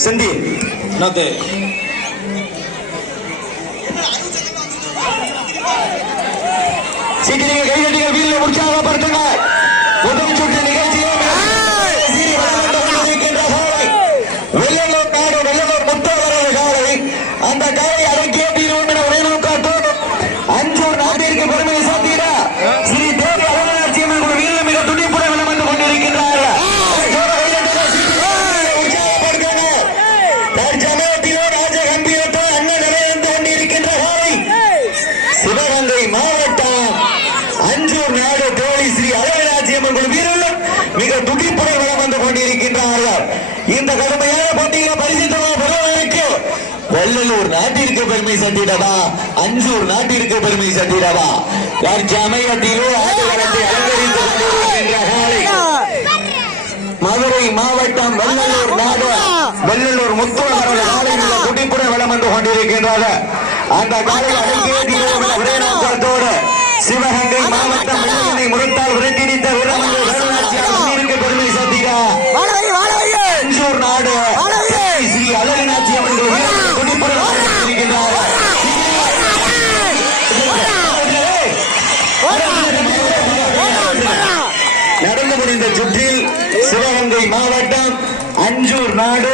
செந்தில் நோத்து சீக்கிரம் கைதட்டிகள் வீரர்கள் உற்சாகப்படுத்துங்க. முதல் சுற்று நிகழ்ச்சியை வெள்ளலூர் நாடு வெள்ளலூர் முத்தவரது காலை அந்த காலை அடக்கிய தீர்வும் என ஒரே நோக்கத்தோடு அஞ்சூர் நாட்டிற்கு பெருமை சாத்திட ஸ்ரீ தேவி அருணாட்சியம்மன் ஒரு வீரர்கள் மிக துடிப்புடன் வலம் வந்து கொண்டிருக்கின்றார்கள். உற்சாகப்படுத்துங்க. தற்சமயத்திலோ ராஜ கம்பீரத்தோடு அண்ணன் நிறைந்து கொண்டிருக்கின்ற காலை சிவகங்கை மாவட்டம் அஞ்சூர் நாடு தோழி ஸ்ரீ அருணாட்சியம்மன் குழு வீரர்கள் மிக துடிப்புடன் வலம் வந்து கொண்டிருக்கின்றார்கள். இந்த கடுமையான போட்டியில பரிசுத்தமாக பெறுவதற்கு வெள்ளலூர் நாட்டிற்கு பெருமை சட்டிடவா அஞ்சூர் நாட்டிற்கு பெருமை சட்டிடவா தற்சமயத்திலோ ஆடுகளத்தை அலங்கரித்துக் கொண்டிருக்கின்ற காலை மதுரை மாவட்டம் வெள்ளலூர் நாடு வெள்ளலூர் முத்துவரது காலை மிக துடிப்புடன் வலம் வந்து கொண்டிருக்கின்றது. அந்த காலை அடங்கிய தீர்வு ஒரே நோக்கத்தோடு சிவகங்கை மாவட்டம் வெள்ளனை முறைத்தால் விரட்டிடித்த வீரமங்கை அருணாட்சியம்மனுக்கு பெருமை சத்திட அஞ்சூர் நாடு ஸ்ரீ அருணாட்சியம்மன் துடிப்புடன் இருக்கின்றார். நடந்து முடிந்த சுற்றில் சிவகங்கை மாவட்டம் அஞ்சூர் நாடு